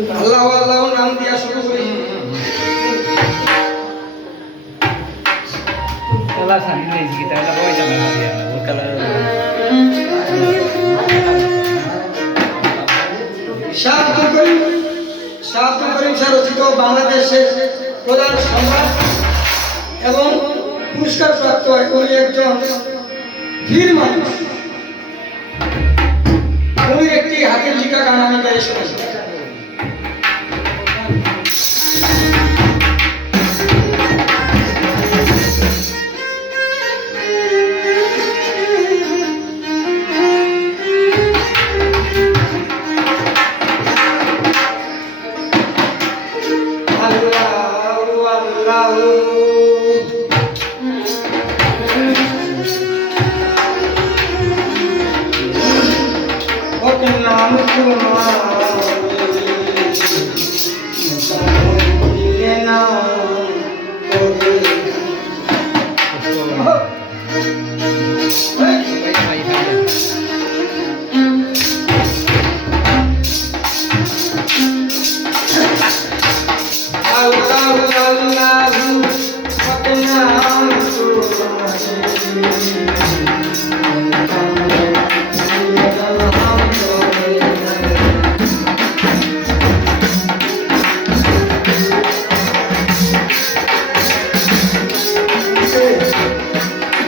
আল্লাহ আল্লাহ নাম দিয়া শুরু করি। ওলা সানি লেজি কি তাহলে কই যাবে না দিয়া ওর কালার শাহ আব্দুল করিম স্যার রচিত বাংলাদেশের প্রধান সম্রাট এবং পুরস্কার প্রাপ্ত উনি একজন বীর মানুষ। উনির একটি হাতের লিখা গান আমি গাই শুনেছি। নাম Allah